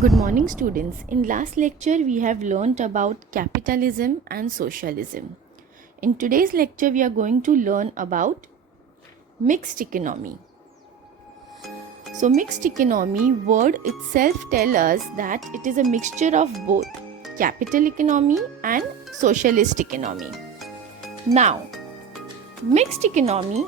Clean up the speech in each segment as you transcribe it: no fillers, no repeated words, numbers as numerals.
Good morning, students. In last lecture, we have learnt about capitalism and socialism. In today's lecture, we are going to learn about mixed economy. So, mixed economy word itself tells us that it is a mixture of both capital economy and socialist economy. Now, mixed economy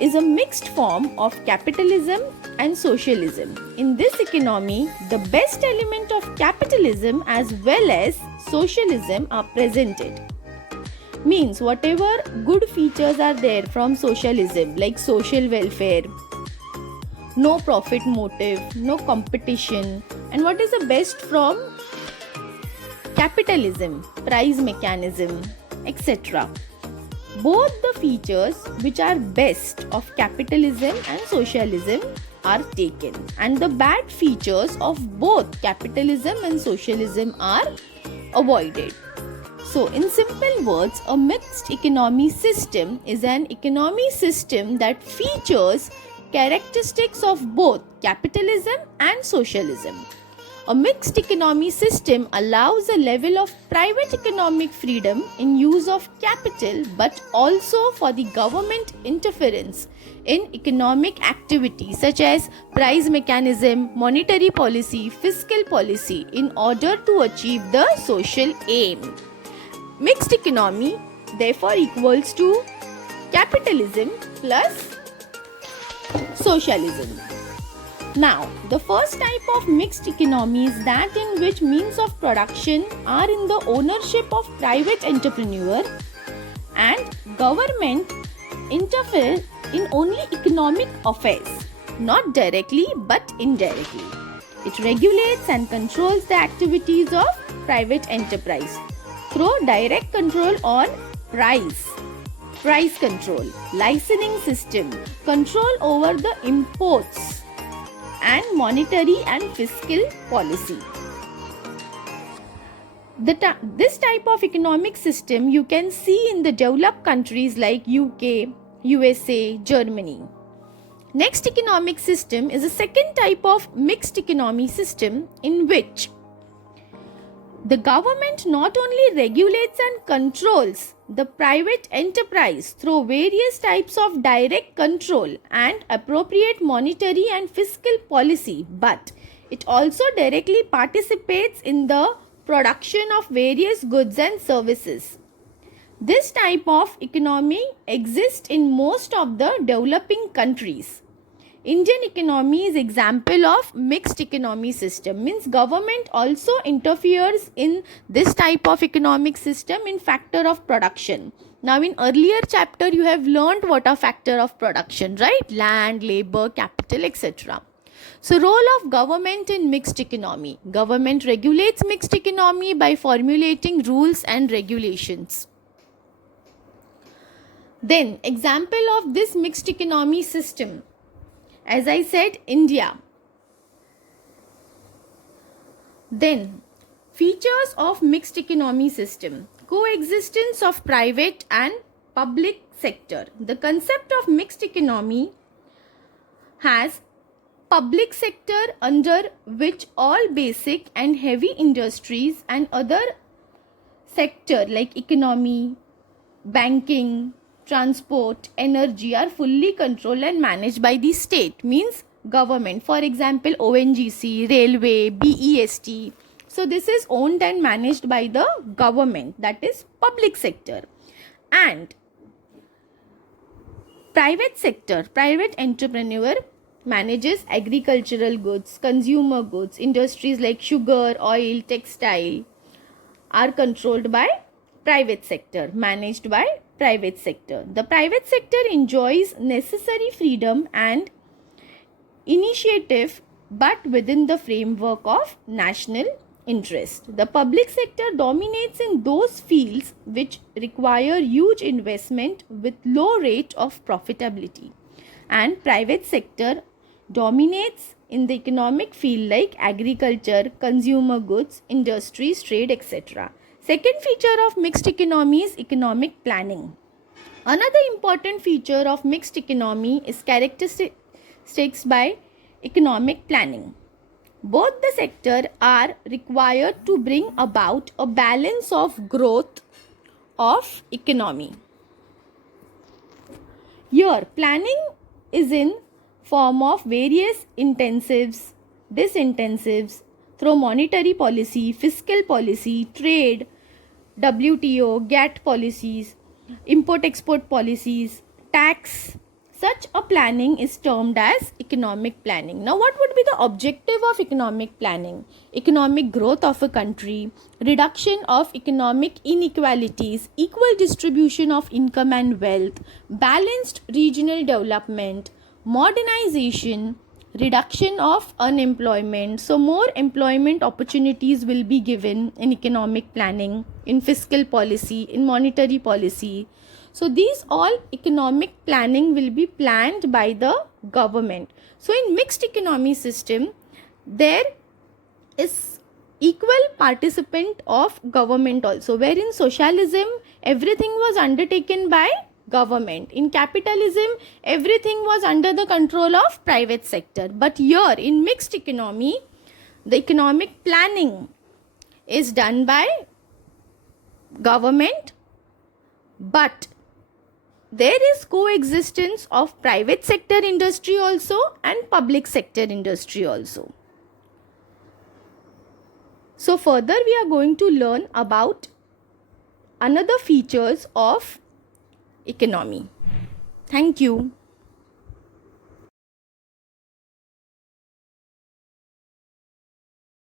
is a mixed form of capitalism and socialism. In this economy, the best element of capitalism as well as socialism are presented. Means whatever good features are there from socialism, like social welfare, no profit motive, no competition, and what is the best from capitalism, price mechanism, etc. Both the features which are best of capitalism and socialism are taken, and the bad features of both capitalism and socialism are avoided. So, in simple words, a mixed economy system is an economy system that features characteristics of both capitalism and socialism. A mixed economy system allows a level of private economic freedom in use of capital, but also for the government interference in economic activity such as price mechanism, monetary policy, fiscal policy in order to achieve the social aim. Mixed economy therefore equals to capitalism plus socialism. Now, the first type of mixed economy is that in which means of production are in the ownership of private entrepreneur and government interfere in only economic affairs, not directly but indirectly. It regulates and controls the activities of private enterprise through direct control on price control, licensing system, control over the imports, and monetary and fiscal policy. This type of economic system you can see in the developed countries like UK, USA, Germany. Next economic system is a second type of mixed economy system in which the government not only regulates and controls the private enterprise through various types of direct control and appropriate monetary and fiscal policy, but it also directly participates in the production of various goods and services. This type of economy exists in most of the developing countries. Indian economy is example of mixed economy system, means government also interferes in this type of economic system in factor of production. Now in earlier chapter you have learned what are factor of production, right? Land, labor, capital, etc. So role of government in mixed economy. Government regulates mixed economy by formulating rules and regulations. Then example of this mixed economy system. As I said, India. Then, features of mixed economy system. Coexistence of private and public sector. The concept of mixed economy has public sector under which all basic and heavy industries and other sector like economy, banking, transport, energy are fully controlled and managed by the state, means government. For example, ONGC, railway, BEST. So this is owned and managed by the government, that is public sector. And private sector, private entrepreneur manages agricultural goods, consumer goods, industries like sugar, oil, textile are controlled by private sector, managed by private sector. The private sector enjoys necessary freedom and initiative but within the framework of national interest. The public sector dominates in those fields which require huge investment with low rate of profitability, and private sector dominates in the economic field like agriculture, consumer goods, industries, trade, etc. Second feature of mixed economy is economic planning. Another important feature of mixed economy is characteristics by economic planning. Both the sectors are required to bring about a balance of growth of economy. Here, planning is in form of various intensives, disintensives through monetary policy, fiscal policy, trade, WTO, GATT policies, import-export policies, tax. Such a planning is termed as economic planning. Now, what would be the objective of economic planning? Economic growth of a country, reduction of economic inequalities, equal distribution of income and wealth, balanced regional development, modernization, reduction of unemployment. So more employment opportunities will be given in economic planning, in fiscal policy, in monetary policy. So these all economic planning will be planned by the government. So in mixed economy system, there is equal participant of government also, where in socialism everything was undertaken by government. In capitalism everything was under the control of private sector. But here in mixed economy, the economic planning is done by government, but there is coexistence of private sector industry also and public sector industry also. So further we are going to learn about another features of economy. Thank you.